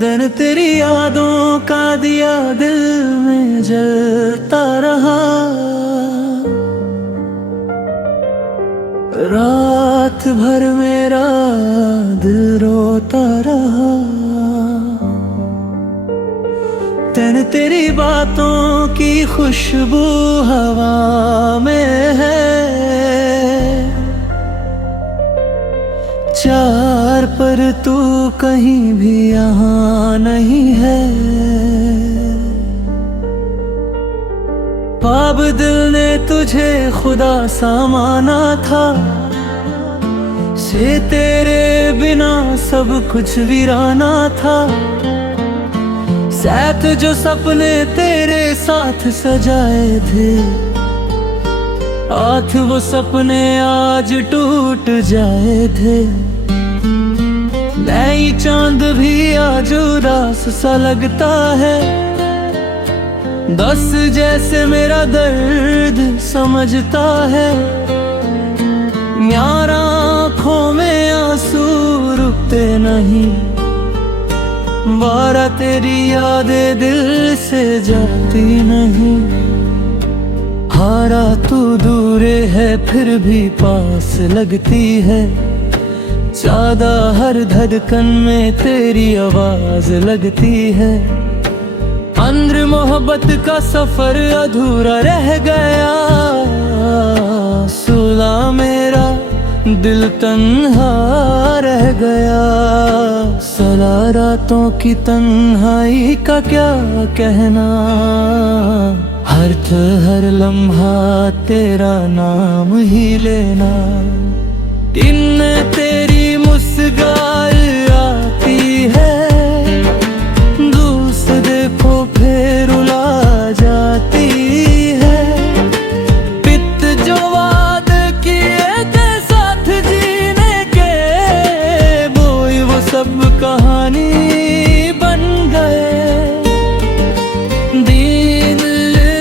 दिन तेरी यादों का दिया दिल में जलता रहा, रात भर मेरा दिल रोता रहा। दिन तेरी बातों की खुशबू हवा में है, चार पर तू कहीं भी यहाँ नहीं है। ख्वाब दिल ने तुझे खुदा सा माना था, से तेरे बिना सब कुछ वीराना था। साथ जो सपने तेरे साथ सजाए थे, आठ वो सपने आज टूट जाए थे। नई चांद भी आज उदास सा लगता है, दस जैसे मेरा दर्द समझता है। यार आँखों में आंसू रुकते नहीं, वारा तेरी यादें दिल से जाती नहीं। हारा तू दूरे है फिर भी पास लगती है, ज्यादा हर धड़कन में तेरी आवाज लगती है। अंदर मोहब्बत का सफर अधूरा रह गया, सुला मेरा दिल तन्हा रह गया। सला रातों की तन्हाई का क्या कहना, हर लम्हा तेरा नाम ही लेना। दिन तेरी मुस्कान आती है, दूसरे देखो फिर रुला जाती है। पित जो वादे किए थे साथ जीने के, वो सब कहानी बन गए। दिल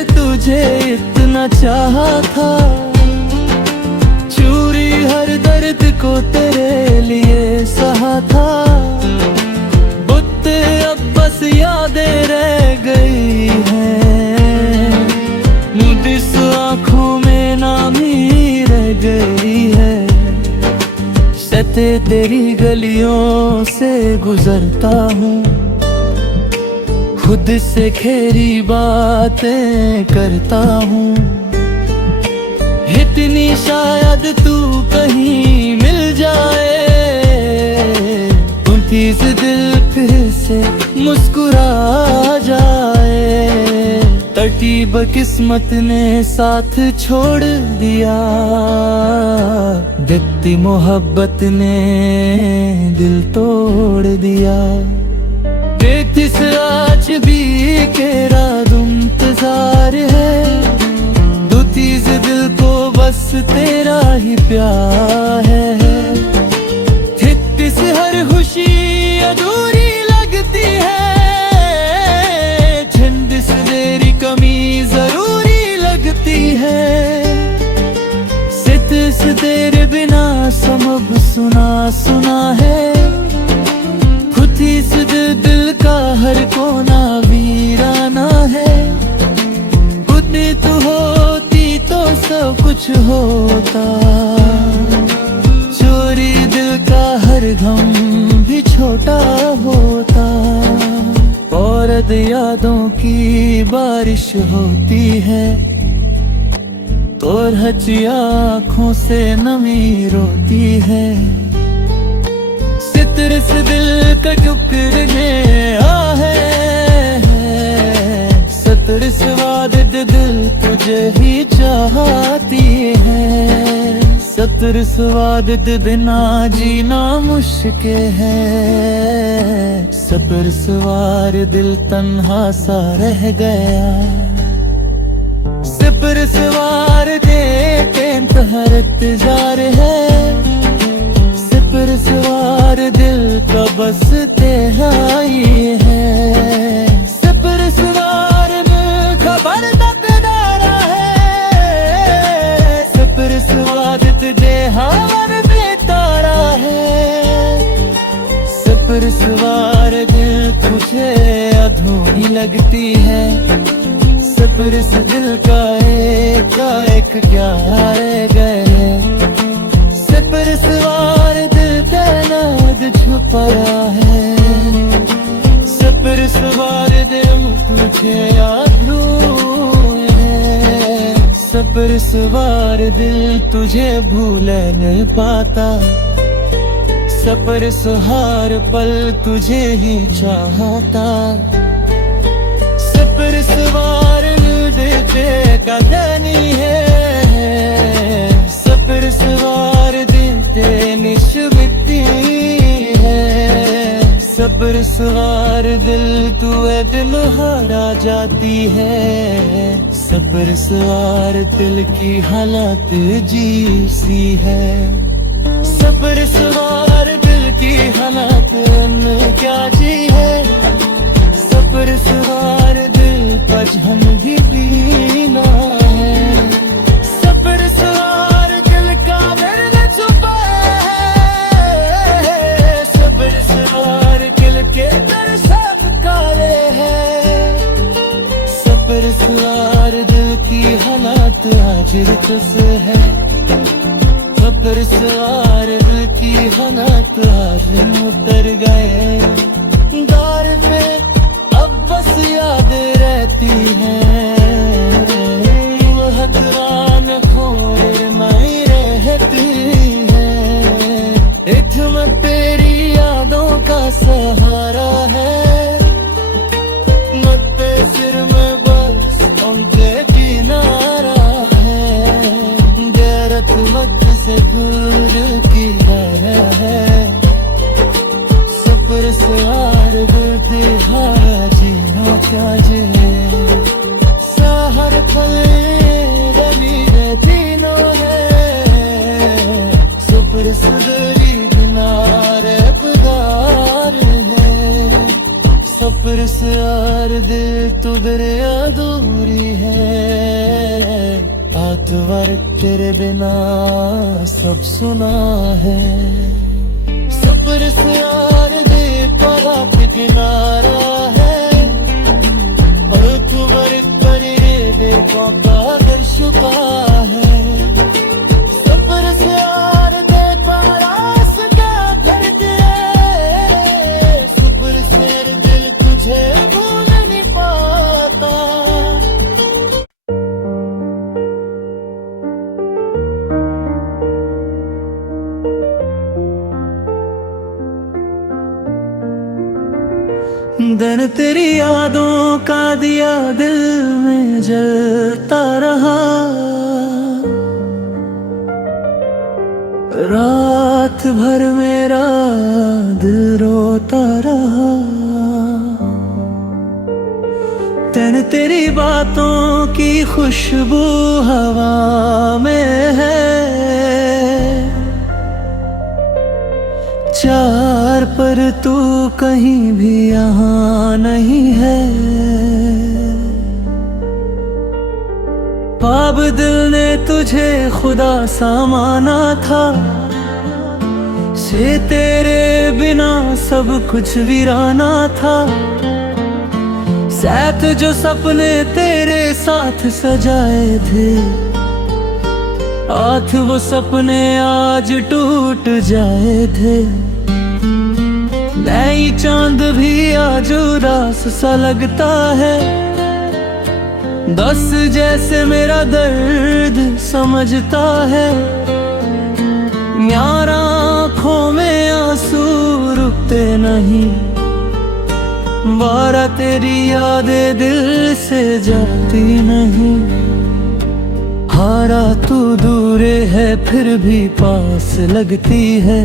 तुझे इतना चाहा था, चूरी हर दर्द को तेरे लिए सहा था। बुत अब बस यादें रह गई हैं, मुदिस आँखों में नामी रह गई है। सते तेरी गलियों से गुजरता हूँ, खुद से खेरी बातें करता हूँ। इतनी शायद तू कहीं मिल जाए, इस दिल फिर से मुस्कुरा जाए। तरतीब किस्मत ने साथ छोड़ दिया, दिखती मोहब्बत ने दिल तोड़ दिया। देख आज भी तेरा इंतजार है, दूतीस दिल को बस तेरा ही प्यार है। थितिस हर खुशी अधूरी लगती है, छंदिस तेरी कमी जरूरी लगती है। सितस तेरे बिना समब सुना सुना है, खुद दिल का हर कोना वीराना है। खुद तू होती तो सब कुछ होता, चोरी दिल का हर गम भी छोटा होता। औरत यादों की बारिश होती है, और हची आँखों से नमी रोती है। सितर से दिल का टुकड़ने आ है, सतर स्वाद दिल तुझे ही चाहती है। सतर स्वाद बिना जीना मुश्किल है, सबर सवार दिल तन्हा सा रह गया। सबर सवार दे इंतहार इंतजार है, सबर सवार दिल का बस तेहाई है। सबर सवार में खबर तकदारा है, सबर स्वाद तुझे हावर में तारा है। सबर सवार दिल अधूरी लगती है। सब्र इस दिल का एक क्या रह गए। सब्र सवार दिल तैनात छुपाया है। सब्र सवार दिल तुझे याद है। सब्र सवार दिल तुझे भूल न पाता। सब्र सहार पल तुझे ही चाहता। सब्र सवार देते का धनी है। सब्र सवार देते निश्चिती है। सब्र सवार दिल तू दिल हारा जाती है। सब्र सवार दिल की हालत जी सी है। सब्र सवार दिल की हालत क्या जी है। सब्र सवार दिल पर हम भी बीना है। सब्र सवार दिल का दर्द छुपा है। सब्र सवार दिल के दर सब काले हैं। सब्र सवार दिल की हालत आज तुझसे है। सब्र सवार दिल की हालत आज उतर गए। दार पे अब बस याद रहती है। वह दरान खोर नहीं रहती है। इत्म तेरी यादों का सहारा है। मत्ते सिर में बस उनके किनारा है। गैरत वक्त से दूर की है। सब्र सवार दिल हारा जीना क्या जी। सहर फल रमीर तीनों है। सब्र सदरी दिनार बुदार है। सब्र सवार दिल तू दरे अधूरी है। आतवर तेरे बिना सब सुना है। सब्र सवार दे परात किनारा है। अकबर करे देखो कागर शुका है। सब्र सवार दे परास का भर दे। सब्र सवार दिल तुझे भूल नहीं पाता। दिन तेरी यादों का दिया दिल में जलता रहा। रात भर मेरा दिल रोता रहा। दिन तेरी बातों की खुशबू हवा में है। चार पर तू कहीं भी यहाँ नहीं है। ख्वाब दिल ने तुझे खुदा सा माना था। से तेरे बिना सब कुछ वीराना था। साथ जो सपने तेरे साथ सजाए थे। आठ वो सपने आज टूट जाए थे। नई चांद भी आज उदास सा लगता है। दस जैसे मेरा दर्द समझता है। यार आँखों में आंसू रुकते नहीं। बारा तेरी यादें दिल से जाती नहीं। हारा तू दूर है फिर भी पास लगती है।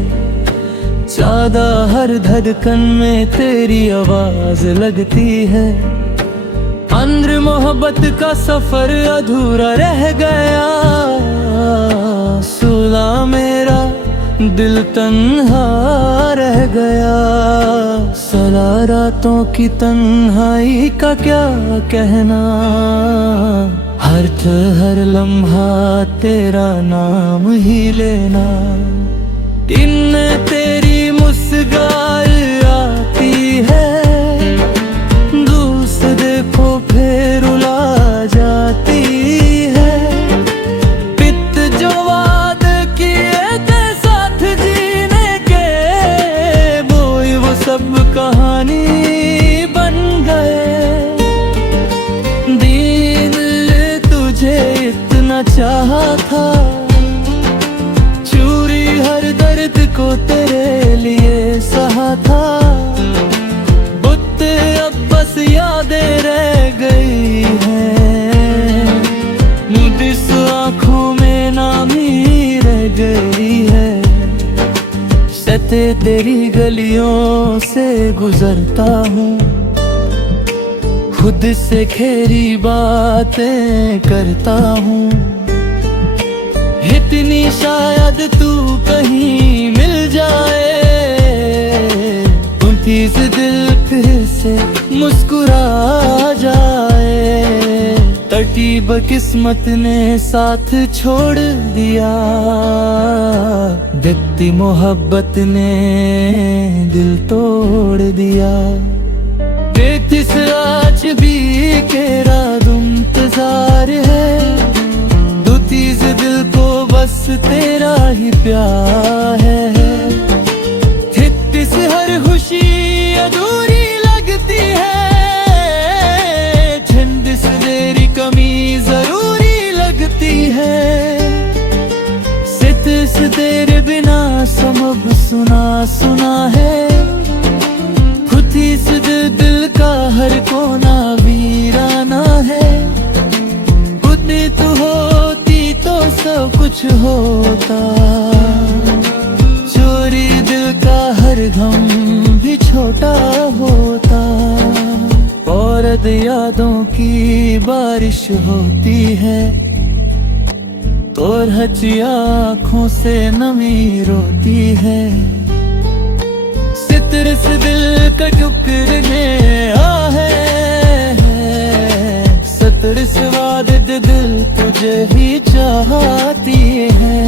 ज्यादा हर धड़कन में तेरी आवाज लगती है। अंदर मोहब्बत का सफर अधूरा रह गया। सुला मेरा दिल तन्हा रह गया। सला रातों की तन्हाई का क्या कहना। हर लम्हा तेरा नाम ही लेना। दिन तेरी मुस्कान आती है। चाहा था, चूरी हर दर्द को तेरे लिए सहा था। बुत अब बस यादें रह गई हैं, मुदिस आँखों में नामी रह गई है। सते तेरी गलियों से गुजरता हूँ, खुद से खेरी बातें करता हूँ। इतनी शायद तू कहीं मिल जाए, उनतीस दिल फिर से मुस्कुरा जाए। तरतीब किस्मत ने साथ छोड़ दिया, दिखती मोहब्बत ने दिल तोड़ दिया। देखती से आज भी तेरा इंतजार है, दूतीस दिल को बस तेरा ही प्यार है। थित्ती से हर खुशी अधूरी लगती है, झंड से तेरी कमी जरूरी लगती है। सित से तेरे बिना समझ सुना सुना है, खुदी से दिल का हर कोना वीराना है। खुदी तू होती तो सब कुछ होता, चोरी दिल का हर गम भी छोटा होता। औरत यादों की बारिश होती है, और हची आँखों से नमी रोती है। सितर से दिल का टुकड़ने आ है, सतर से वादत दिल तुझे ही चाहती है।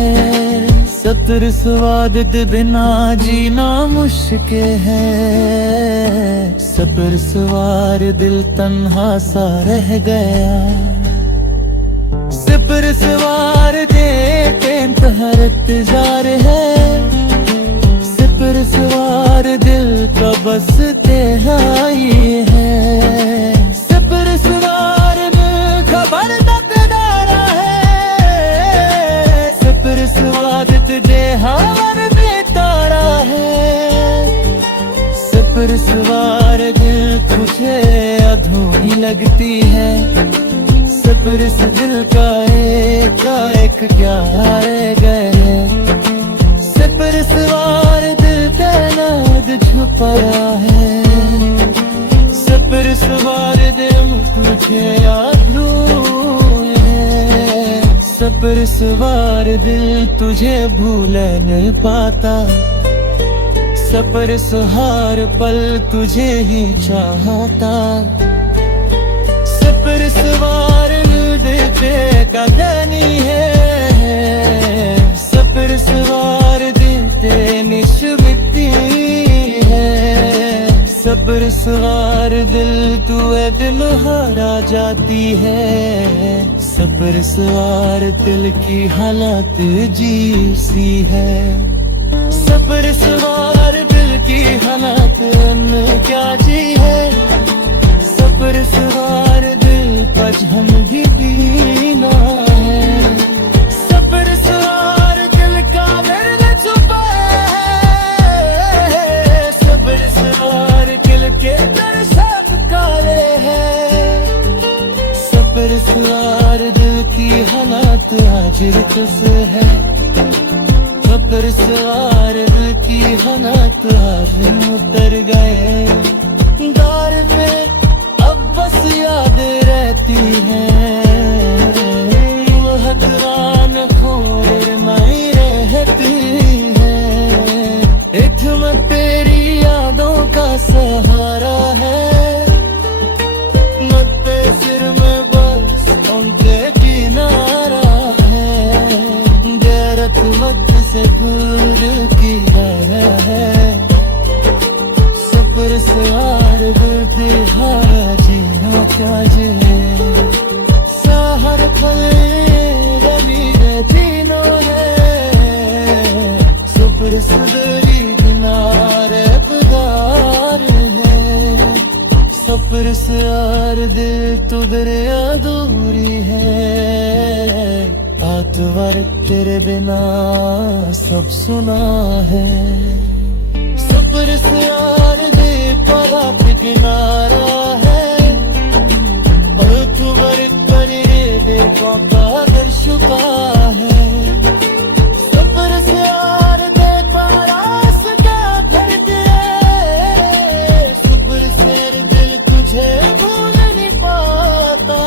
सतर से वादत बिना जीना मुश्किल है, सबर सवार दिल तन्हा सा रह गया। सबर सवार दे इंतहा इंतजार है, सबर सवार दिल का बस तेहाई है। सबर सवार में खबर तकदारा है, सबर सवार तुझे हार में तारा है। सबर सवार दिल तुझे अधूरी लगती है, सबर से दिल का एक क्या रह गए। सबर सवार दिल तैनात छुपाया है, सबर सवार दिल तुझे याद है। सबर सवार दिल तुझे भूल नहीं पाता, सबर सहार पल तुझे ही चाहता। सबर सवार देते का धनी है, सबर सवार देते निश्चिती है। सबर सवार दिल तू दिल हारा जाती है, सबर सवार दिल की हालत जी सी है। सबर सवार दिल की हालत क्या जी है, सबर सवार दिल पज हम भी बीना है। सबर सवार दिल का दर्द छुपा है, सबर सवार दिल के दर सब काले हैं। सबर सवार दिल की हालत आज तुस है, सबर सवार दिल की हालत आज उतर गए। गार पे अब बस याद रहती है, वह दरान खोर नहीं रहती है। एक मैं तेरी यादों का सहारा है, मत्ते सिर में बस उनके किनारा है। गैरत वक्त से दूर की है, सबर सवार दिल हारा जीना क्या जे। पर तेरे बिना सब सुना है। सब्र से यार दे परा पे किनारा है, तू बर पर दे का कर चुका है। सब्र से यार दे परास क्या भर दे, सब्र से दिल तुझे भूल नहीं पाता।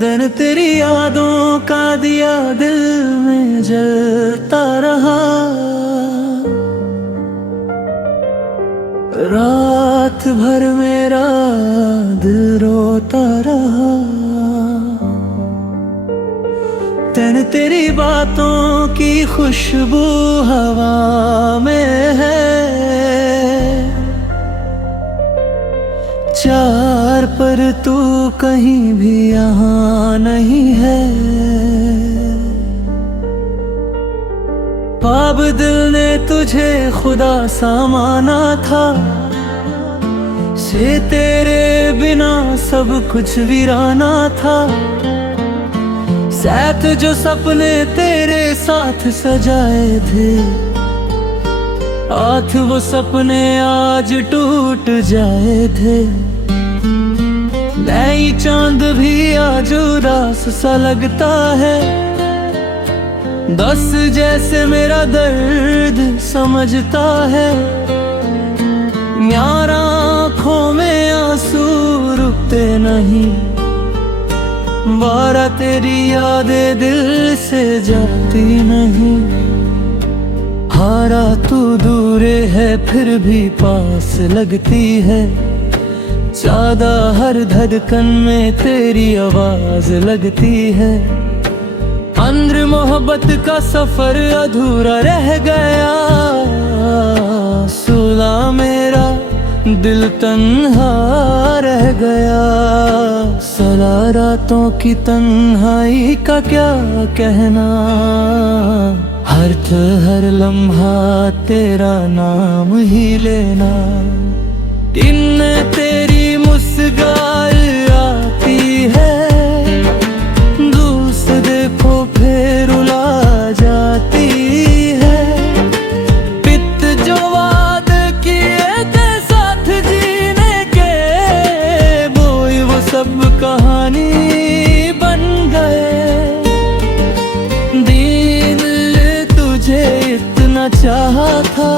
दिन तेरी यादों का दिया दिल में जलता रहा, रात भर मेरा दिल रोता रहा। दिन तेरी बातों की खुशबू हवा में है, चार पर तू कहीं भी यहाँ नहीं है। ख्वाब दिल ने तुझे खुदा सा माना था, से तेरे बिना सब कुछ वीराना था। साथ जो सपने तेरे साथ सजाए थे, आठ वो सपने आज टूट जाए थे। नई चांद भी आज उदास सा लगता है, दस जैसे मेरा दर्द समझता है। यार आँखों में आंसू रुकते नहीं, बारा तेरी यादें दिल से जाती नहीं। हारा तू दूर है फिर भी पास लगती है, ज्यादा हर धड़कन में तेरी आवाज लगती है। अंदर मोहब्बत का सफर अधूरा रह गया, सुला मेरा दिल तन्हा रह गया। सला रातों की तन्हाई का क्या कहना, हर लम्हा तेरा नाम ही लेना। दिन में तेरी मुस्कान आती है, दूसरे देखो फिर रुला जाती है। पित जो वादे किए थे साथ जीने के, बोई वो सब कहानी बन गए। दिल तुझे इतना चाहा था,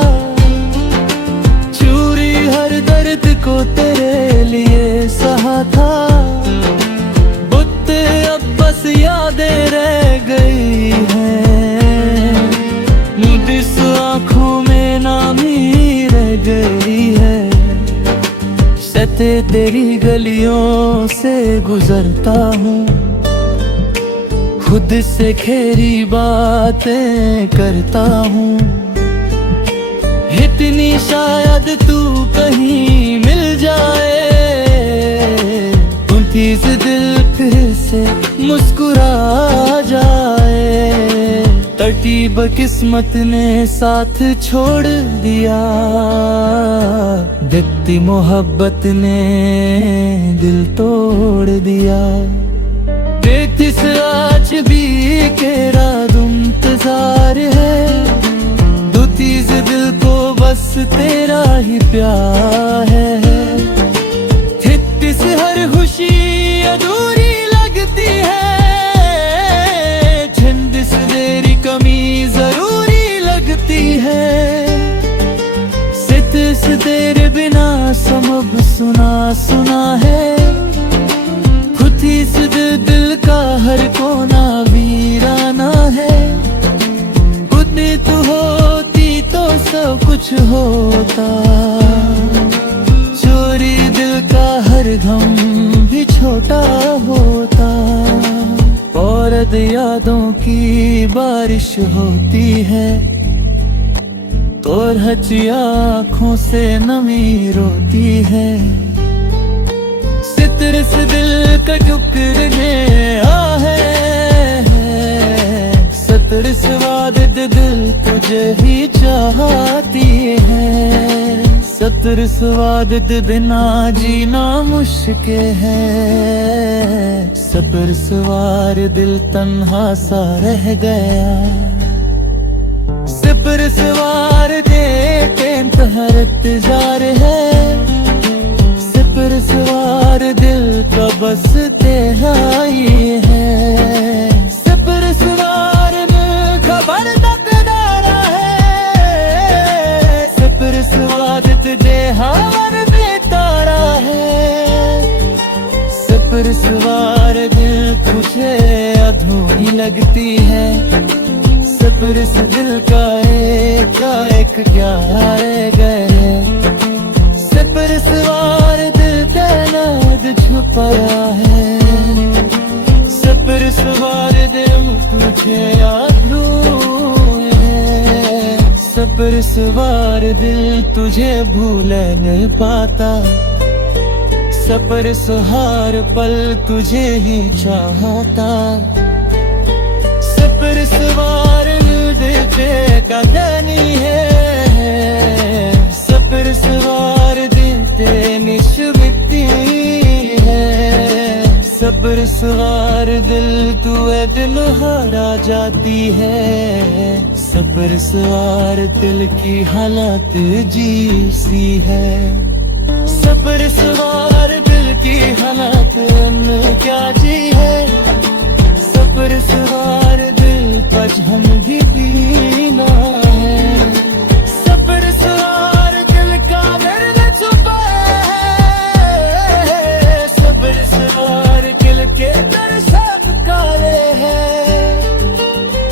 चूरी हर दर्द को तेरे लिए सहा था। बुत अब बस यादें रह गई हैं, मुदिस आँखों में नामी रह गई है। सते तेरी गलियों से गुजरता हूँ, खुद से खेरी बातें करता हूँ। इतनी शायद तू कहीं मिल जाए, 29 दिल फिर से मुस्कुरा जाए। तरतीब किस्मत ने साथ छोड़ दिया, दिखती मोहब्बत ने दिल तोड़ दिया। देखती से आज भी तेरा इंतजार है, 29 दिल को बस तेरा ही प्यार है। 33 हर खुशी अधूरी लगती है, 36 तेरी कमी जरूरी लगती है। 37 तेरे बिना सब सुना सुना है, 29 दिल का हर कोना वीराना है। खुद तू होती तो सब कुछ होता, चोरी दिल का हर गम भी छोटा होता। औरत यादों की बारिश होती है, और हची आँखों से नमी रोती है। सितर से दिल का टुकड़ने आ है, सतर स्वादित दिल तुझे ही चाहती है, सतर स्वादित बिना जीना मुश्किल है। सतर सवार दिल तन्हा सा रह गया, सपर सवार दे इंतहारत जार है। सपर सवार दिल का बस तेहाई है, सपर सवार दिल खबर तकदारा है। सपर सवार तुझे हवन में तारा है, सपर सवार दिल तुझे अधूरी लगती है। सपर इस दिल का एक क्या रह गए, सपर सवार दिल तैनात छुपाया है। सपर सवार दिल तुझे याद है, सपर सवार दिल तुझे भूल नहीं पाता। सपर सहार पल तुझे ही चाहता, सपर सवार दिल का धनी है। सपर सवार दिल निश्विती है, सपर सवार दिल तू दिल हारा जाती है। सपर सवार दिल की हालत जी सी है, सपर सवार दिल की हालत क्या जी है। सपर सवार दिल पज हम भी दीना है, सपर सवार दिल का दर्द छुपा है। सपर सवार दिल के दर सब काले हैं,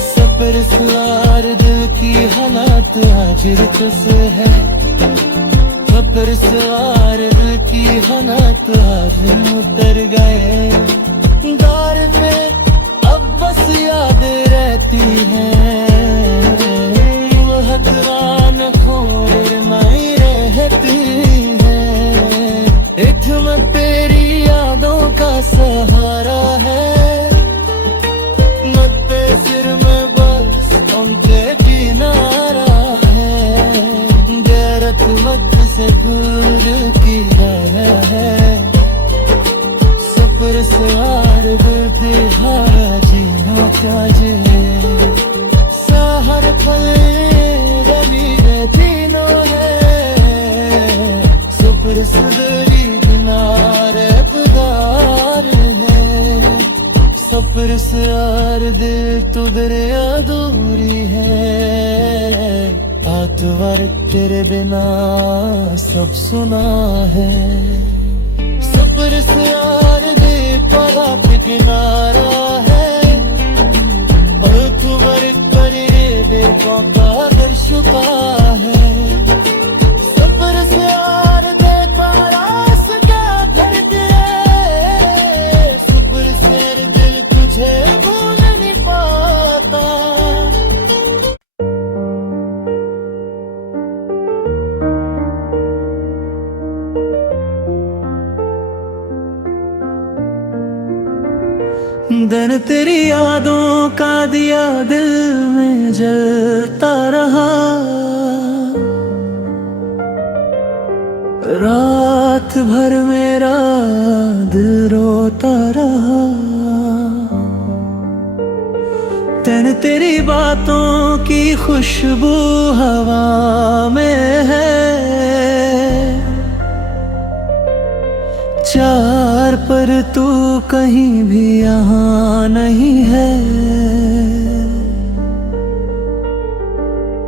सपर सवार दिल की हालत आज तुस है। सपर सवार दिल की हालत आज उतर गए, गार पे अब बस याद रहती है। वह दरान खोर नहीं रहती है, इतना तेरी यादों का सहारा है। मत पे सिर में बस उनके किनारा है, गैरत वक्त से दूर की तरह है। सपर सवार हारा जीना क्या जे, सहर फल रमीरे जीनो है। सपर सुदरी दिनार खुदार है, सपर सवार दिल तुदर अधूरी है। आतवर तेरे बिना सब सुना है, सपर सवार दे परा पे किनारा है। अखबर करे देखो कादर शुका है, सपर सवार दे परास का भर के। सपर सवार दिल तुझे भूल नहीं पाता। दिन तेरी यादों का दिया दिल में जलता रहा, रात भर मेरा दिल रोता रहा। दिन तेरी बातों की खुशबू हवा में है, चार पर तू कहीं भी यहाँ नहीं है।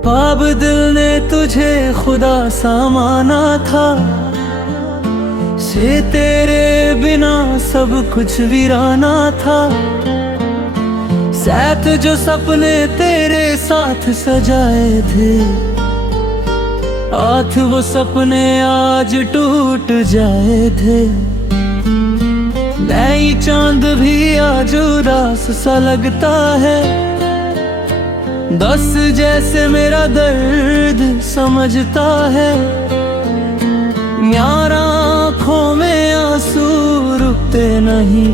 ख्वाब दिल ने तुझे खुदा सा माना था, से तेरे बिना सब कुछ वीराना था। साथ जो सपने तेरे साथ सजाए थे, हाथ वो सपने आज टूट जाए थे। नई चांद भी आज उदास सा लगता है, दस जैसे मेरा दर्द समझता है। यार आँखों में आंसू रुकते नहीं,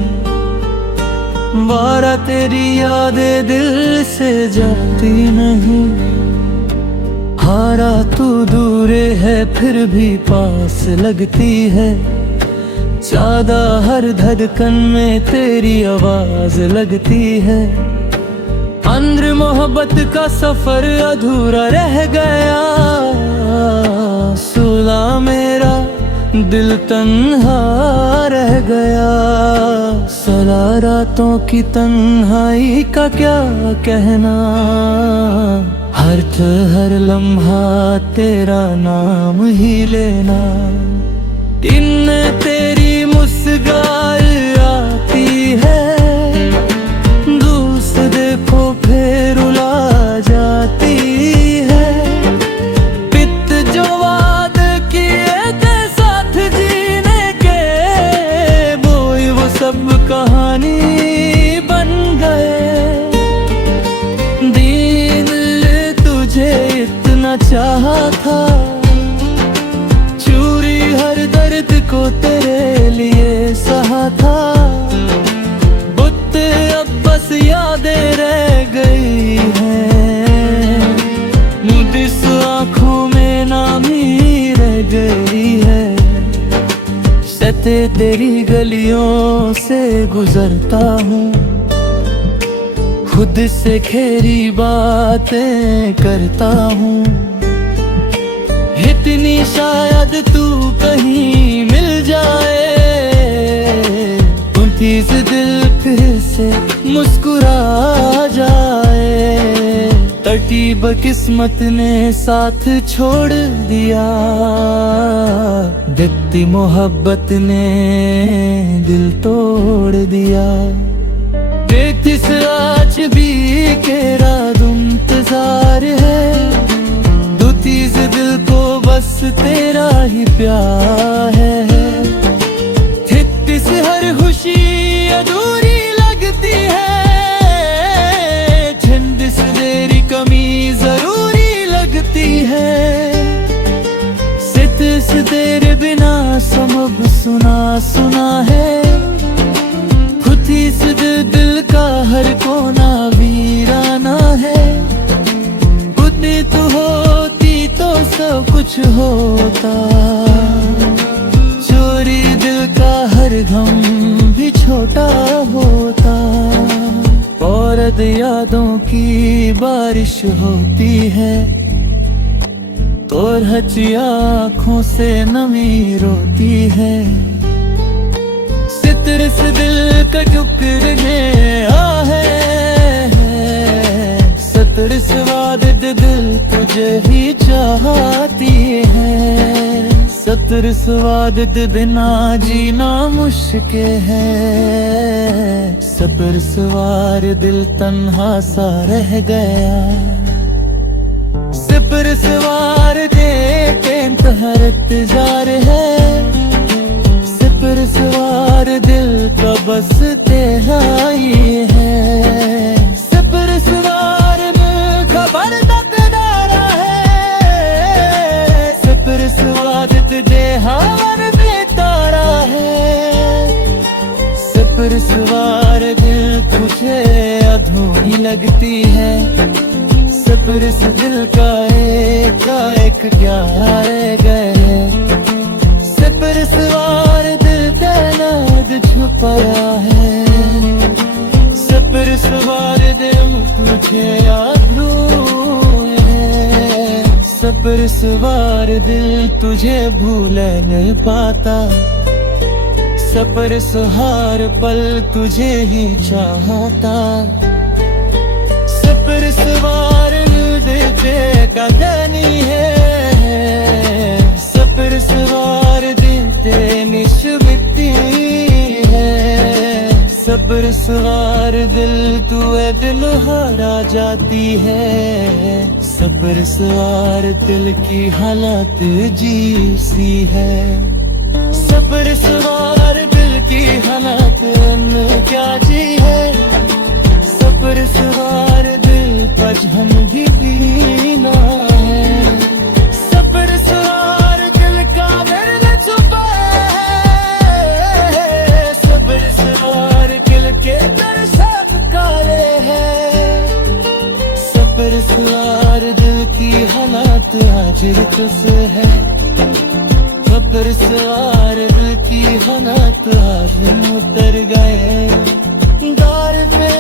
वारा तेरी यादें दिल से जाती नहीं। हारा तू दूरे है फिर भी पास लगती है। ज्यादा हर धड़कन में तेरी आवाज लगती है। अंदर मोहब्बत का सफर अधूरा रह गया। सुला मेरा दिल तन्हा रह गया। सला रातों की तन्हाई का क्या कहना। हर लम्हा तेरा नाम ही लेना। दिन में तेरी मुस्कान आती है। दूसरे देखो फिर रुला जाती है। पित जो वादे किए थे साथ जीने के, वो सब कहानी बन गए। दिन तुझे इतना चाहा था। चूरी हर दर्द को तेरे लिए सहा था। बुत अब बस यादें रह गई हैं। मुझिस आँखों में नामी रह गई है। सते तेरी गलियों से गुजरता हूँ। खुद से खेरी बातें करता हूँ। इतनी शायद तू कहीं मिल जाए। इस दिल फिर से मुस्कुरा जाए। तरतीब किस्मत ने साथ छोड़ दिया। दिखती मोहब्बत ने दिल तोड़ दिया। देख इस आज भी तेरा इंतजार है। दूतीस दिल को बस तेरा ही प्यार है। थित से हर खुशी अधूरी लगती है। झंड से तेरी कमी जरूरी लगती है। सित से तेरे बिना सब सुना सुना है। खुद ही से दिल का हर कोना वीराना है। खुद तू होती तो सब कुछ होता। चोरी दिल का हर गम भी छोटा होता। औरत यादों की बारिश होती है। और हची आँखों से नमी रोती है। सितर से दिल का टुकड़ने आ है। सतर स्वाद दिल तुझे ही चाहती है। सतर स्वाद बिना जीना मुश्किल है। सबर सवार दिल तन्हा सा रह गया। सबर सवार दे इंतहार इंतजार है। सबर सवार दिल का बस तेहाई है। सबर सवार में खबर तकदारा है। सबर स्वाद तुझे हवर में तारा है। सबर सवार दिल तुझे अधूरी लगती है। सबर से दिल का एक क्या रह गए। सबर सवार दिल तैनात छुपाया है। सबर सवार दिल तुझे अधूरे है। सबर सवार दिल तुझे भूल नहीं पाता। सबर सहार पल तुझे ही चाहता। सबर सवार दिल का धनी है। सबर सवार दिल निश्चित है। सबर सवार दिल तू दिल हारा जाती है। सबर सवार दिल की हालत जी सी है। सबर सवार दिल की हालत क्या जी है। सबर सवार दिल पर हम भी दीना है। सबर सवार दिल का दर्द छुपा है। सबर सवार दिल के तरसा यार दिल की हालात आज तुझसे है, सफर सवार दिल की हालात आज उतर गए। गार पे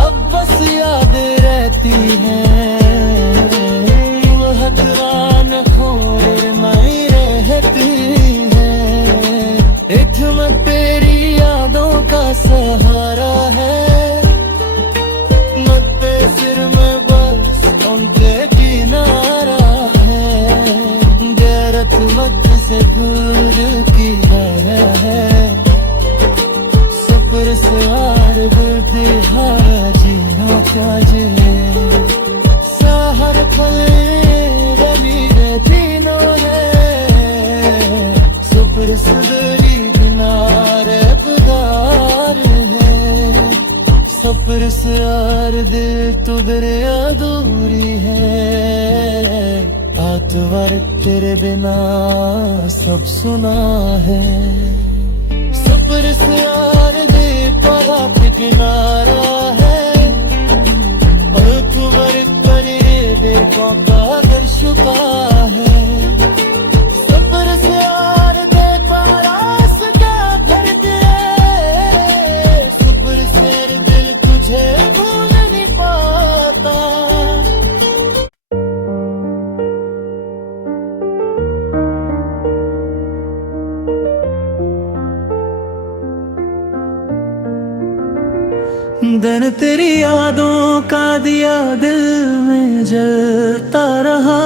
अब बस याद रहती है, वह दरान खोर माई रहती है। एक मैं तेरी यादों का सहारा है, सिर में बस उनके किनारा है। गैरत मत से दूर की गया है, सफर सवार बुद्धि हारा जीना चाहिए। सहर फले रमीरे जीनो है, सफर सुधरी किनारे गुदार है। सफर से यार दिल तो तेरे अधूरी है, आतवार तेरे बिना सब सुना है। सफर से यार दिल परा के किनारा है, आतवार करे देखो कागर शुका है। सफर से यार दे पारास का भर के, सफर से दिल तुझे भूल नहीं पाता। दिन तेरी यादों का दिया दिल में जलता रहा,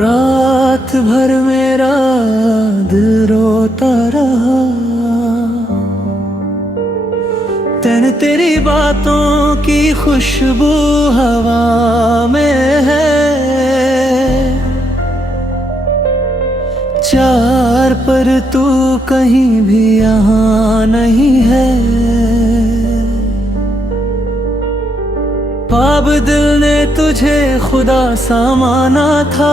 रात भर मेरा दिल रोता रहा। दिन तेरी बातों की खुशबू हवा में है, चार पर तू कहीं भी यहाँ नहीं है। ख्वाब दिल ने तुझे खुदा सा माना था,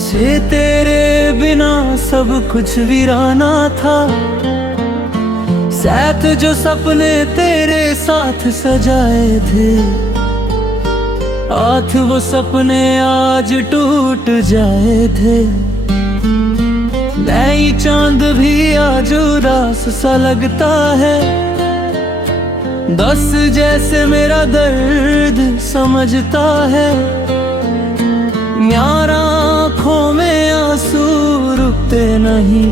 से तेरे बिना सब कुछ वीराना था। साथ जो सपने तेरे साथ सजाए थे, आठ वो सपने आज टूट जाए थे। नई चांद भी आज उदास सा लगता है, दस जैसे मेरा दर्द समझता है। यार आँखों में आंसू रुकते नहीं,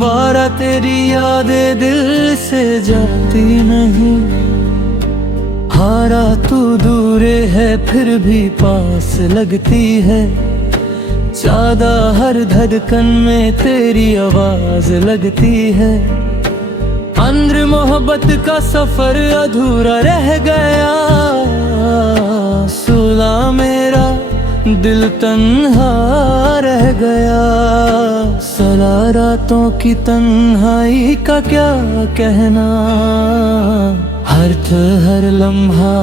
वारा तेरी यादें दिल से जाती नहीं। हारा तू दूर है फिर भी पास लगती है, ज्यादा हर धड़कन में तेरी आवाज लगती है। अंदर मोहब्बत का सफर अधूरा रह गया, सुला मेरा दिल तन्हा रह गया। सला रातों की तन्हाई का क्या कहना, हर लम्हा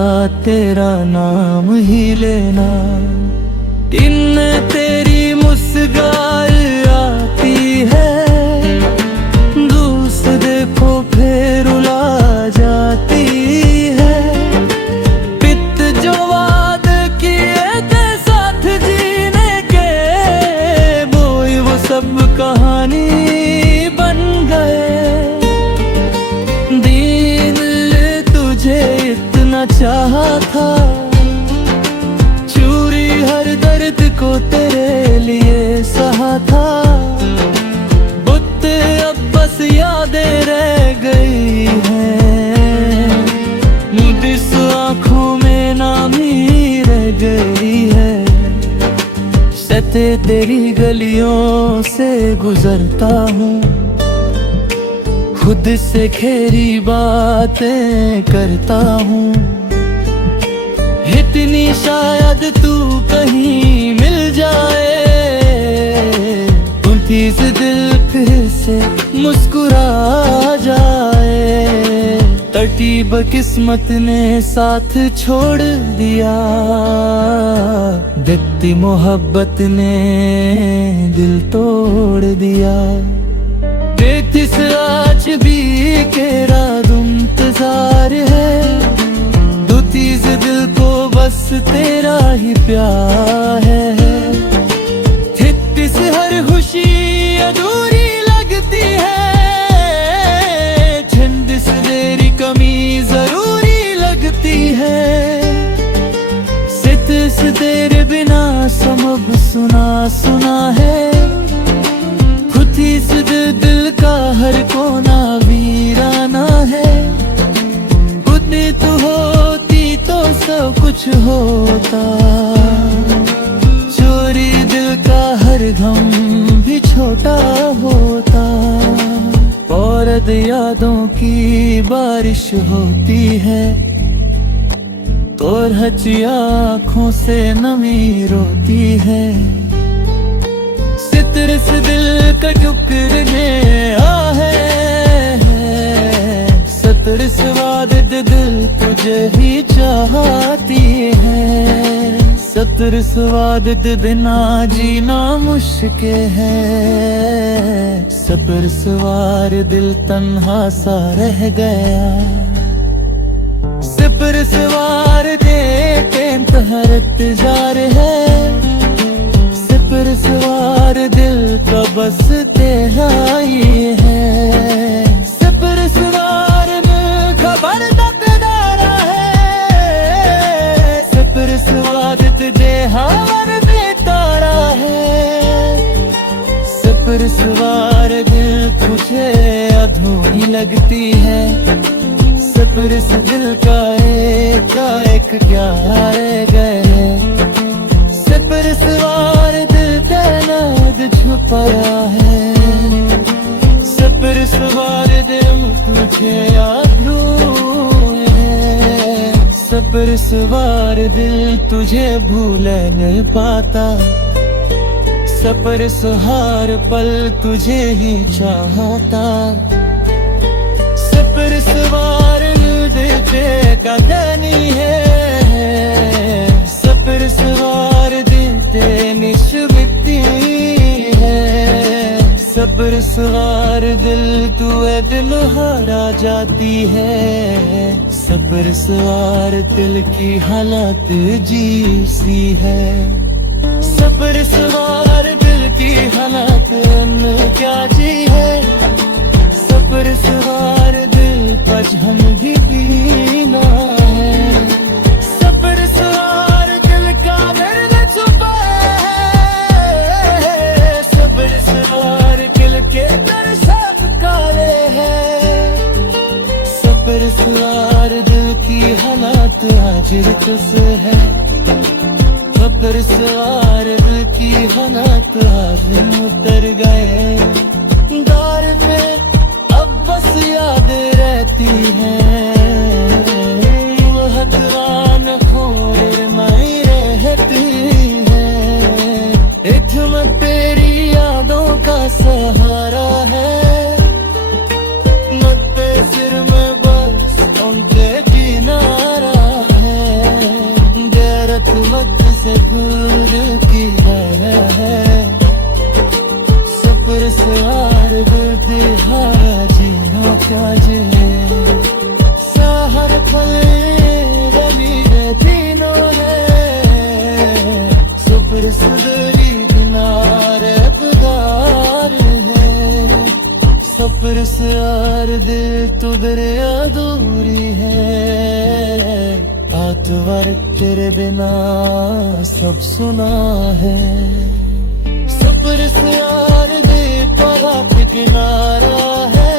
तेरा नाम ही लेना। दिन तेरी मुस्कान आती है, दूसरे देखो फिर रुला जाती है। पित जो वादे किए थे साथ जीने के, वो सब कहानी बन गए। दिन तुझे इतना चाहा था, चूरी हर दर्द को तेरे लिए सहा था। बुत अब बस यादें रह गई हैं, मुझिस आँखों में नामी रह गई है। सते तेरी गलियों से गुजरता हूँ, खुद से खेरी बातें करता हूँ। इतनी शायद तू कहीं मिल जाए, 29 दिल फिर से मुस्कुरा जाए। तरतीब किस्मत ने साथ छोड़ दिया, दिखती मोहब्बत ने दिल तोड़ दिया। देखती आज भी केरा दुमत बस तेरा ही प्यार है। थित से हर खुशी अधूरी लगती है, झंड से तेरी कमी जरूरी लगती है। सित से तेरे बिना समझ सुना सुना है, खुदी से दिल का हर कोना वीराना है। खुदी तू होती तो सब कुछ होता, चोरी दिल का हर गम भी छोटा होता। औरत यादों की बारिश होती है, और हची आँखों से नमी रोती है। सितर से दिल का टुकड़ने आ है, सतर से वादत दिल तुझे ही चाहती है। सतर से वादत बिना जीना मुश्किल है, सबर सवार दिल तन्हा सा रह गया। सबर सवार दे इंतहारत जार है, सबर सवार दिल का बस तेरा ही है। सबर सवार में खबर तकदारा है, सबर सवार तुझे हवर में तारा है। सबर सवार दिल तुझे अधूरी लगती है, सबर से दिल का एक क्या रह गए। सबर सवार दिल तैनात छुपाया है, सबर सवार दिल तुझे आधूरी है। सबर सवार दिल तुझे भूल नहीं पाता, सबर सहार पल तुझे ही चाहता। सबर सवार दिल का धनी है, सबर सवार दिल निश्चित है। सबर सवार दिल तू दिल हारा जाती है, सबर सवार दिल की हालत जी सी है। सबर सवार दिल की हालत क्या जी है, सबर सवार दिल पज हम भी बीना है। सबर सवार दिल का दर्द छुपा है, सबर सवार दिल के दर सब काले हैं। सबर सवार दिल की हालत आज तुस है, सबर सवार दिल की हालत आज उतर गए। दार पे अब बस याद रहती है, वह दीवान खोर मई रहती है। इधर तेरी यादों का सहारा है, मत्ते सिर में बस उनके किनारा है। गैरत मत से दूर की है, सबर सवार दिल हारा जीना क्या जे। सहर फल रमीरे तीनों है, सबर सुधरी दिनार गुदार है। सबर सवार दिल तुझे अधूरी है, आतवर तेरे बिना सब सुना है। सबर सवार दिल पर किनारा है,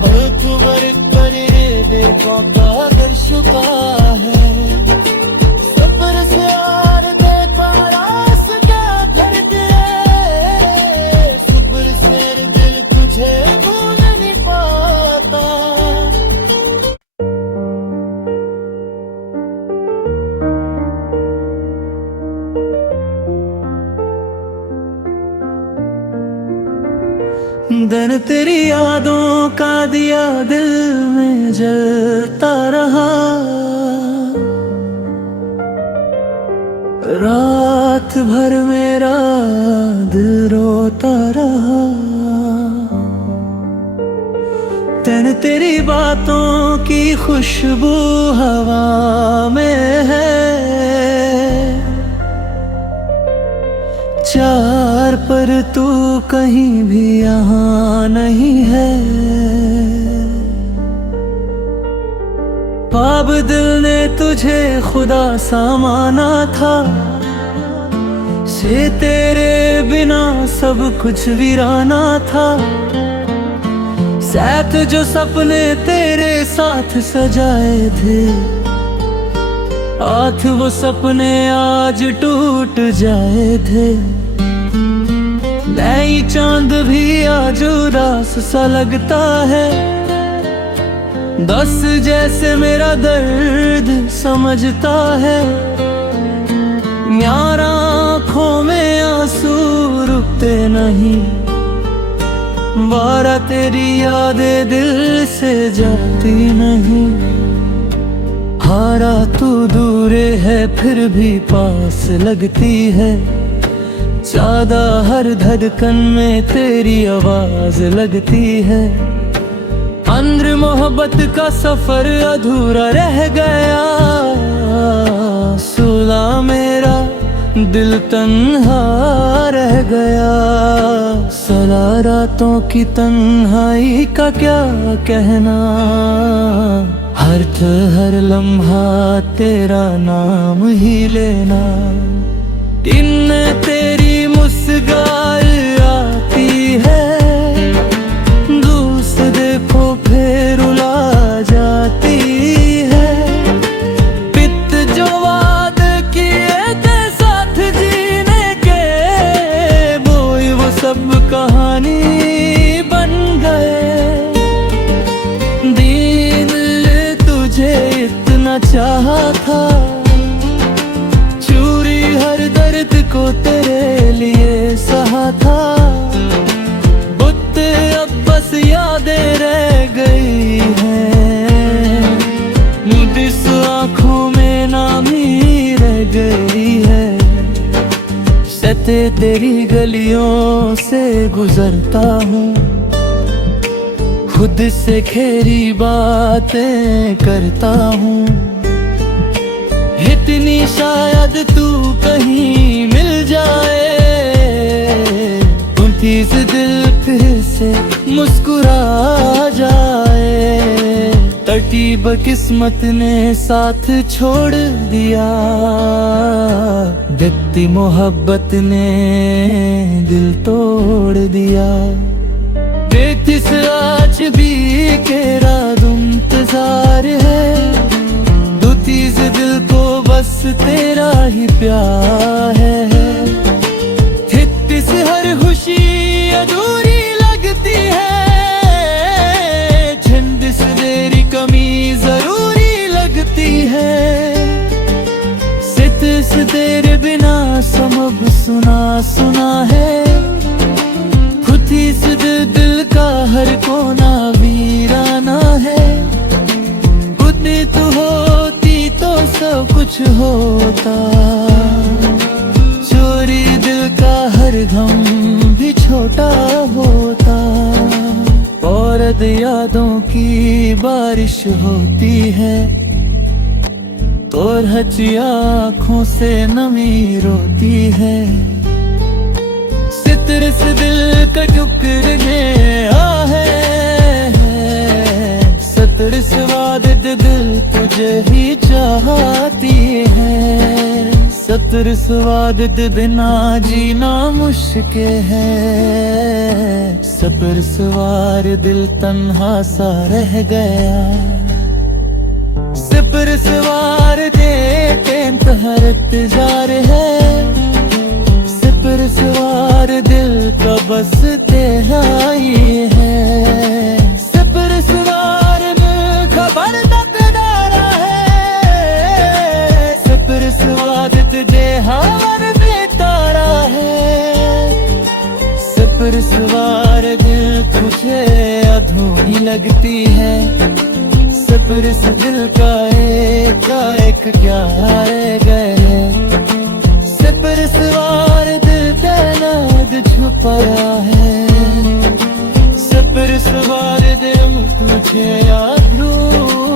और तू बरकरे देखो कागर शुका है। सबर सवार दे पारास क्या भर दे, सबर से दिल तुझे भूल नहीं पाता। दिन तेरी यादों का दिया दिल में जलता रहा, रात भर मेरा दिल रोता रहा। दिन तेरी बातों की खुशबू हवा में है, चार पर तू कहीं भी यहाँ नहीं है। ख्वाब दिल ने तुझे खुदा सा माना था, से तेरे बिना सब कुछ वीराना था। साथ जो सपने तेरे साथ सजाए थे, हाथ वो सपने आज टूट जाए थे। नई चांद भी आज उदास सा लगता है, दस जैसे मेरा दर्द समझता है। यार आँखों में आंसू रुकते नहीं, बारा तेरी यादें दिल से जाती नहीं। हारा तू दूरे है फिर भी पास लगती है, ज्यादा हर धड़कन में तेरी आवाज लगती है। अंदर मोहब्बत का सफर अधूरा रह गया, सुला मेरा दिल तन्हा रह गया। सला रातों की तन्हाई का क्या कहना, हर लम्हा तेरा नाम ही लेना। दिन में तेरी मुस्कान आती है, दूसरे देखो फिर रुला जाती है। पित जो वादे किए थे साथ जीने के, वो सब कहानी बन गए। दिन तुझे इतना चाहा था, चूरी हर दर्द को तेरे लिए सहा था। बुत अब बस यादें रह गई हैं, मुझिस आँखों में नामी रह गई है। सते तेरी गलियों से गुजरता हूँ, खुद से खेरी बातें करता हूँ। इतनी शायद तू कहीं मिल जाए, इस दिल फिर से मुस्कुरा जाए। तरतीब किस्मत ने साथ छोड़ दिया, दिखती मोहब्बत ने दिल तोड़ दिया। देखती से आज भी तेरा इंतजार है, दूतीस दिल को बस तेरा ही प्यार है। थित्ती से हर खुशी अधूरी लगती है, झंड से तेरी कमी जरूरी लगती है। सित से तेरे बिना समझ सुना सुना है, खुदी से दिल का हर कोना वीराना है। खुदी तू होती तो सब कुछ होता, चोरी दिल का हर गम भी छोटा होता। औरत यादों की बारिश होती है, और हची आँखों से नमी रोती है। सितर से दिल का टुकड़ने आहे, सतर से वादत दिल तुझे ही चाहती है। सतर स्वाद बिना जीना मुश्किल है, सबर सवार दिल तन्हा सा रह गया। सबर सवार दे इंतहार इंतजार है, सबर सवार दिल का बस तेहाई है। सबर सवार में खबर तकदारा है, सबर स्वाद तुझे हार में तारा है। सबर सवार दिल तुझे अधूरी लगती है, सबर से दिल का एक क्या रह गए। सबर सवार दिल तैनात छुपाया है, सबर सवार दिल तुझे अधूरी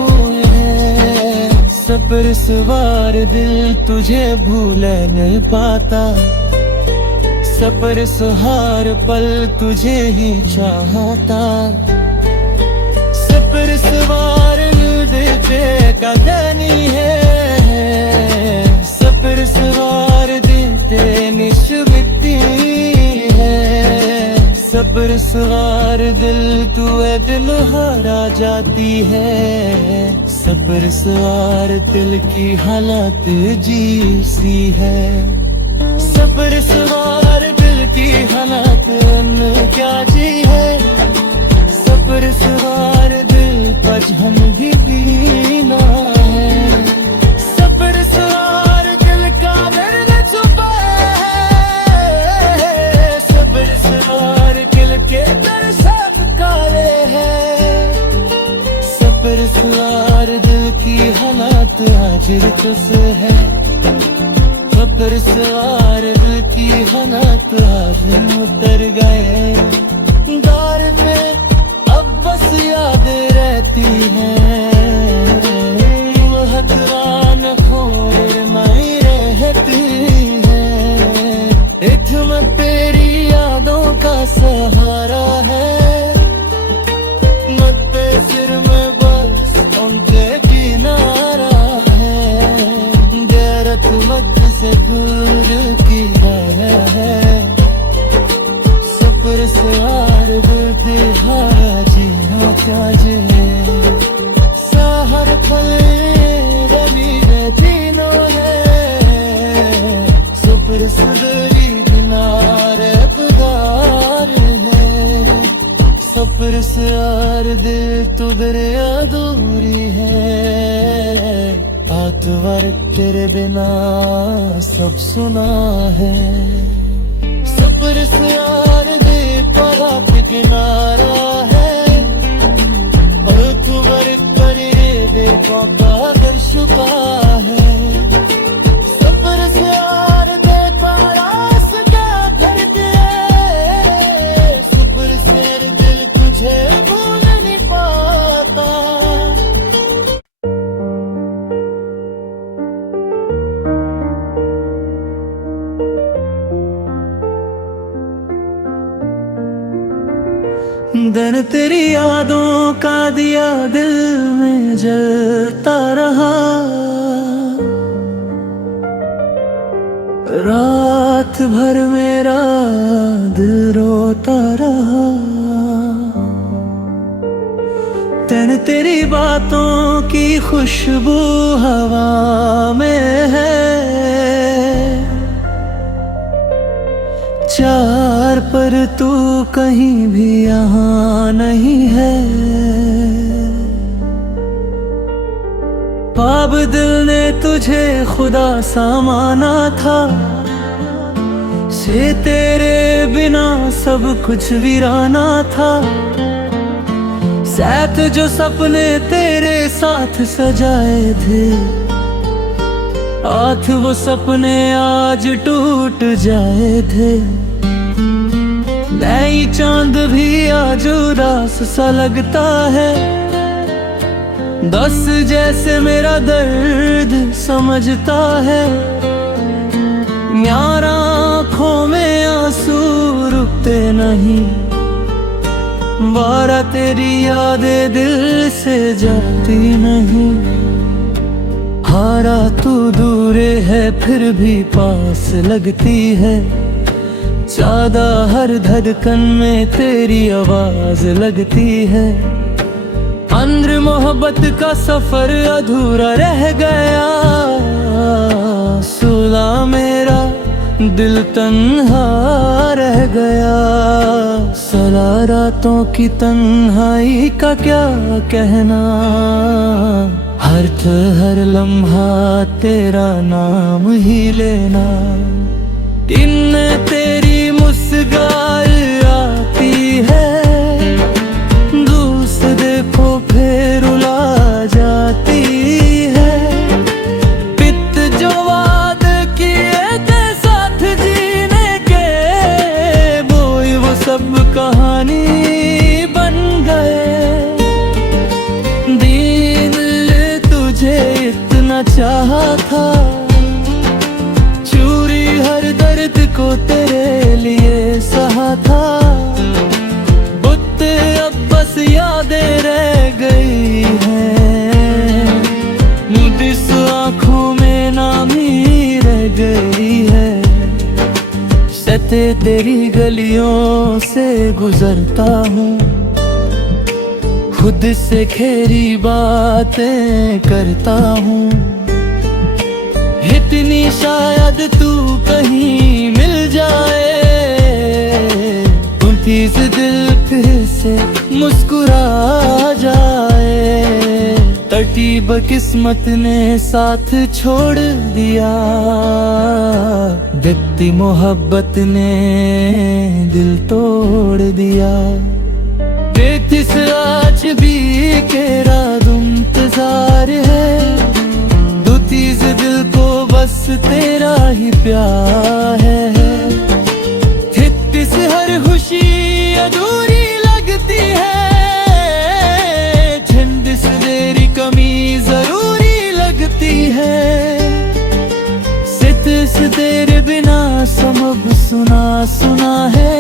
सपर सवार दिल तुझे भूल न पाता, सपर सहार पल तुझे ही चाहता। सपर सवार दिल पे कदनी है, सपर सवार दिल पे निश्चिती है। सपर सवार दिल तू है दिल हारा जाती है, सपर सवार दिल की हालत जी सी है। सपर सवार दिल की हालत क्या जी है, सपर सवार दिल पर हम भी बीना है। सपर सवार दिल का दर्द छुपा है, सपर सवार दिल के दर सब काले हैं। सपर सवार दिल की हालत आज तुस है, सपर सवार दिल की हालत आज उतर गए। दार पे अब बस याद रहती है, वह दरान खोर माई रहती है। इधर तेरी यादों का सहारा है, मत पे सिर में बस उनके किनारा है। गैरत मत से दूर की गया है, सपर सवार दिल हारा जीना क्या जे। सहर फले रमीने जीनो है, सपर सदरी दिनार खुदार है। सपर सवार दिल तो दरिया दूरी है, आतवर तेरे बिना सब सुना है। सपर सवार दे परा पे किनारा है, आतवर करे देखो कागर छुपा है। सपर सवार दे परास का घर के, सपर सवार दिल तुझे भूल नहीं पाता। दिन तेरी यादों का दिया दिल में जलता रहा, रात भर मेरा दिल रोता रहा। दिन तेरी बातों की खुशबू हवा में है, चार पर तू कहीं भी यहाँ नहीं है। ख्वाब दिल ने तुझे खुदा सा माना था, से तेरे बिना सब कुछ वीराना था। साथ जो सपने तेरे साथ सजाए थे, आठ वो सपने आज टूट जाए थे। नई चांद भी आज उदास सा लगता है, दस जैसे मेरा दर्द समझता है। यार आँखों में आंसू रुकते नहीं, बारा तेरी यादें दिल से जाती नहीं। हारा तू दूर है फिर भी पास लगती है, ज्यादा हर धड़कन में तेरी आवाज लगती है। अंदर मोहब्बत का सफर अधूरा रह गया, सुला मेरा दिल तन्हा रह गया। सला रातों की तन्हाई का क्या कहना, हर लम्हा तेरा नाम ही लेना। दिन तेरी मुस्कान आती है, दूसरे देखो फिर रुला जाती है। पित जो वाद किए थे साथ जीने के, वो सब कहानी बन गए। दीन तुझे इतना चाहा था, चूरी हर दर्द को तेरे लिए सहा था। बुत्ते अब बस यादें रह गई हैं, मुदिस आँखों में नामी रह गई है। सते तेरी गलियों से गुजरता हूँ, खुद से खेरी बातें करता हूँ। इतनी शायद तू कहीं मिल जाए, उनतीस दिल फिर से मुस्कुरा जाए। तरतीब किस्मत ने साथ छोड़ दिया, दिखती मोहब्बत ने दिल तोड़ दिया। देखती से आज भी तेरा इंतजार है, दूतीस दिल को बस तेरा ही प्यार है। थित्ती से हर खुशी अधूरी लगती है, झंड से तेरी कमी जरूरी लगती है। सित से तेरे बिना समझ सुना सुना है,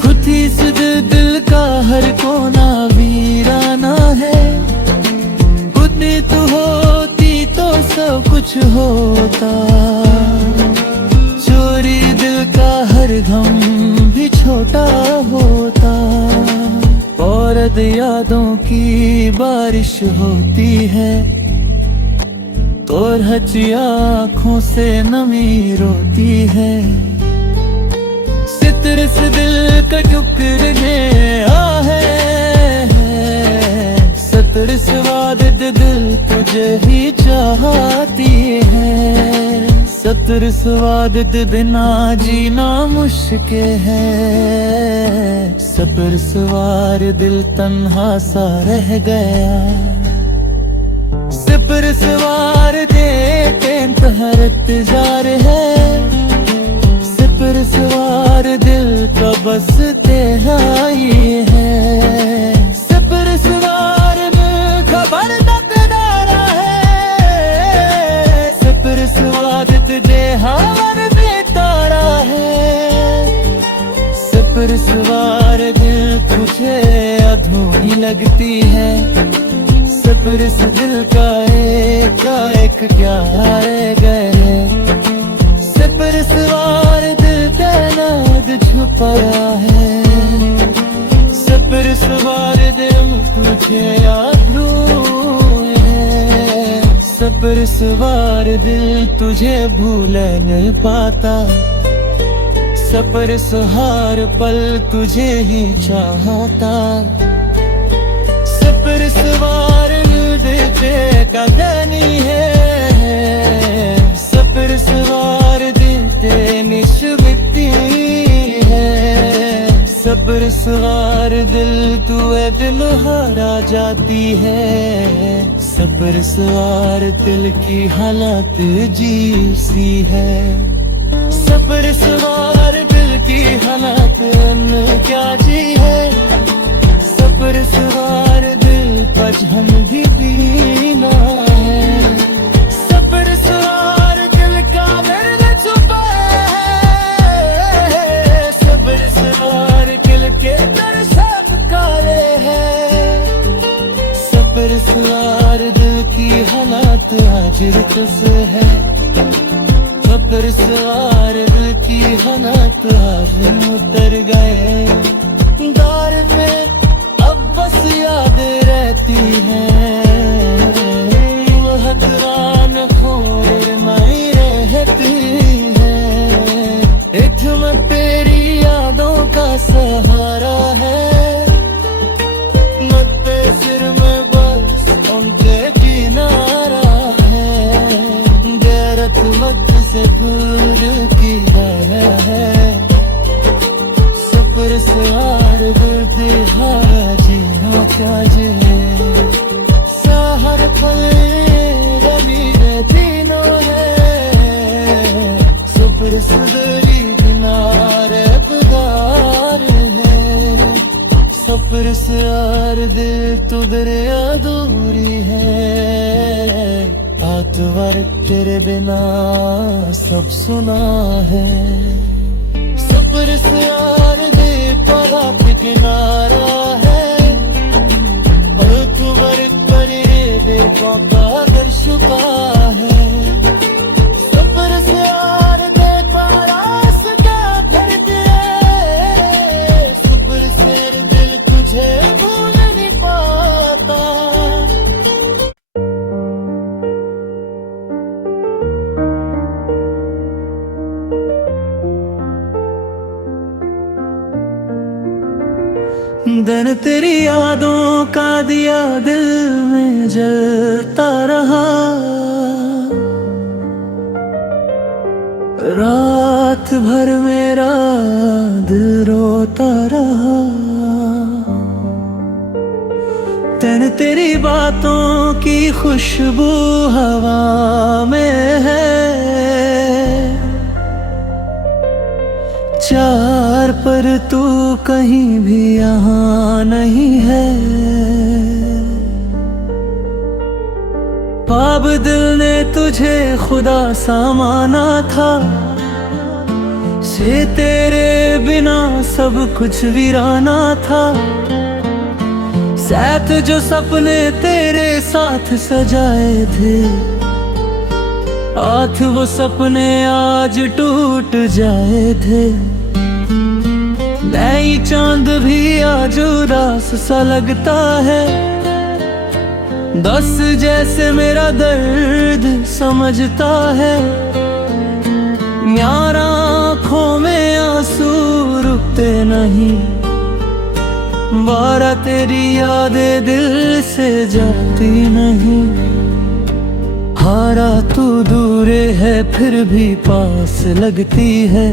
खुदी से दिल का हर कोना वीराना है। खुदी तू होती तो सब कुछ होता, चोरी दिल का हर गम भी छोटा होता। औरत यादों की बारिश होती है, और हची आँखों से नमी रोती है। सितर से दिल का टुकड़ने आ है, सतर से वादत दिल तुझे ही चाहती है। सतर से वादत बिना जीना मुश्किल है, सबर सवार दिल तन्हा सा रह गया। सबर सवार दे इंतहारत जार है, सबर सवार दिल का बस तेहाई है। सबर सवार में खबर तकदारा है, सबर सवार तुझे हार में तारा है। सबर सवार दिल तुझे अधूरी लगती है, सबर से दिल का एक क्या रह गए। सबर सवार दिल तैनात छुपाया है, सबर सवार दिल तुझे याद है। सबर सवार दिल तुझे भूल नहीं पाता, सबर सहार पल तुझे ही चाहता। सबर सवार दिल का धनी है, सबर सवार दिल निश्चित है। सबर सवार दिल तू दिल हारा जाती है, सबर सवार दिल की हालत जी सी है। सबर सवार दिल की हालत क्या जी है, सबर सवार दिल पज हम भी बीना है। सबर सवार दिल का दर्द छुपा है, सबर सवार दिल के दर सब काले हैं। सबर सवार दिल की हालत आज तुझसे है, सबर सवार दिल की हालत आज उतर गए। दार में अब बस याद रहती है, वह दौरान खोर नहीं रहती है। एक मैं तेरी यादों का सहारा है, मत पे सिर में बस उनके किनारा है। गैरत मत से दूर की तरह है, सबर सवार दिल हारा जीना क्या जे। सहर पल रमीन तीनों है, सबर सदरी किनारे बुदार है। सबर सवार दिल तू दरिया दूरी है, पर तेरे बिना सब सुना है। सफर से यार दे परा के किनारा है, अकबर करे देखो कागर शुका है। सफर से यार दे परा सका भर दिए, सफर से दिल तुझे भूल नहीं पाता। दिन तेरी यादों का दिया दिल में जलता रहा, रात भर मेरा दिल रोता रहा। दिन तेरी बातों की खुशबू हवा में है, चार पर तू कहीं भी यहाँ नहीं है। ख्वाब दिल ने तुझे खुदा सा माना था, से तेरे बिना सब कुछ वीराना था। साथ जो सपने तेरे साथ सजाए थे, आठ वो सपने आज टूट जाए थे। नई चांद भी आज उदास सा लगता है, दस जैसे मेरा दर्द समझता है। यार आँखों में आंसू रुकते नहीं, बारा तेरी यादें दिल से जाती नहीं। हारा तू दूरे है फिर भी पास लगती है,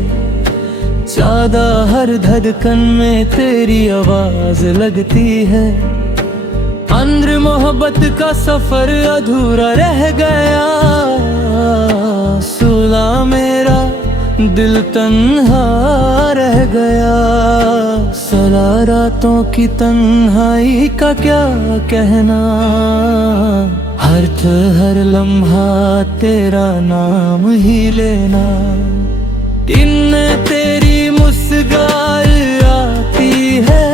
ज्यादा हर धड़कन में तेरी आवाज लगती है। अंदर मोहब्बत का सफर अधूरा रह गया, सुला मेरा दिल तन्हा रह गया। सला रातों की तन्हाई का क्या कहना, हर हर लम्हा तेरा नाम ही लेना। दिन तेरी मुस्कान आती है,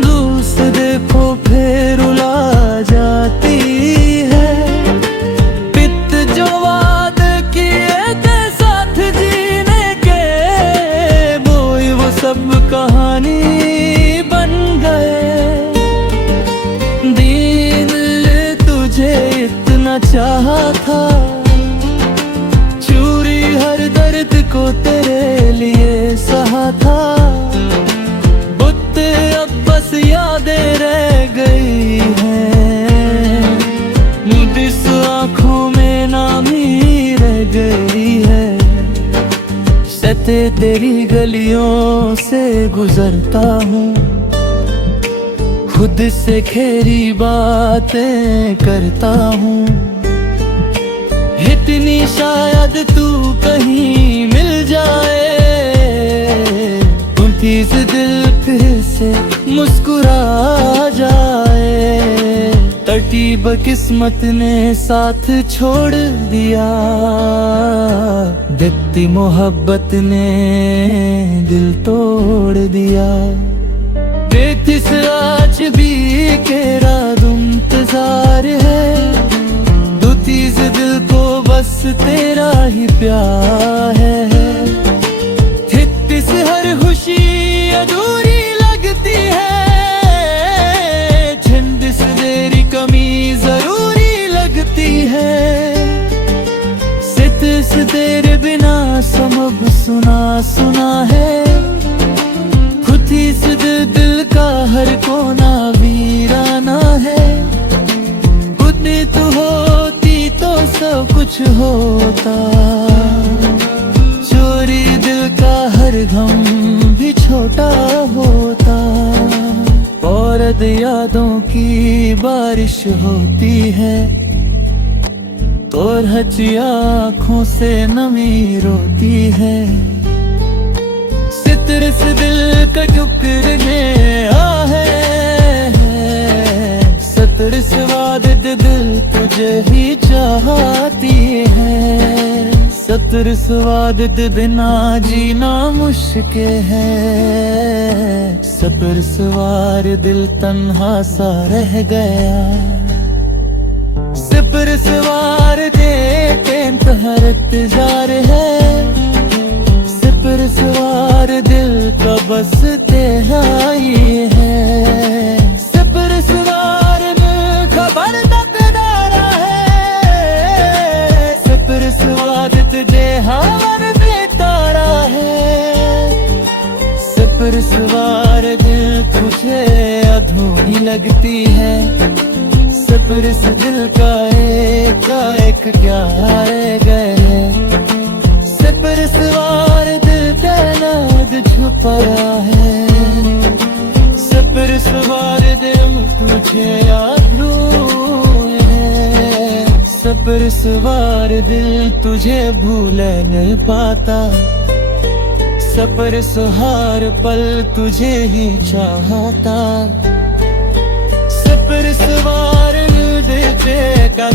दूसरे देखो फिर रुला जाती है। पित जो वादे किए थे साथ जीने के, बोई वो सब कहानी बन गए। दिन तुझे इतना चाहा था, चूरी हर दर्द को तेरे लिए सहा था। बुत अब बस यादें रह गई हैं, मुदिस आँखों में नामी रह गई है। सते तेरी गलियों से गुजरता हूँ, खुद से खेरी बातें करता हूँ। इतनी शायद तू कहीं मिल जाए, इस दिल फिर से मुस्कुरा जाए। तरतीब किस्मत ने साथ छोड़ दिया, दिखती मोहब्बत ने दिल तोड़ दिया। देख इस आज भी केरा इंतजार है, दूतीस दिल को बस तेरा ही प्यार है। थितिस हर खुशी अधूरी लगती है, छंदिस तेरी कमी जरूरी लगती है। सितिस तेरे बिना समझ सुना सुना है, खुद दिल का हर कोना वीराना है। खुद तू होती तो सब कुछ होता, चोरी दिल का हर गम भी छोटा होता। औरत यादों की बारिश होती है, और हची आँखों से नमी रोती है। सितर से दिल का टुकड़ने आ है, सतर स्वाद दिल तुझे ही चाहती है, सतर स्वाद बिना जीना मुश्किल है। सतर सवार दिल तन्हा सा रह गया, सपर सवार दे के इंतहार इंतजार है। सपर सवार दिल का बस तेहाई है, सपर सवार में खबर तकदारा है। सपर स्वाद तुझे हार में तारा है, सपर सवार दिल तुझे अधूरी लगती है। सपर से दिल का एक क्या रह गए, सपर सवार दिल तैनात छुपा है। सपर सवार दिल तुझे याद है, सपर सवार दिल तुझे भूल नहीं पाता। सपर सहार पल तुझे ही चाहता, सपर सवार देते का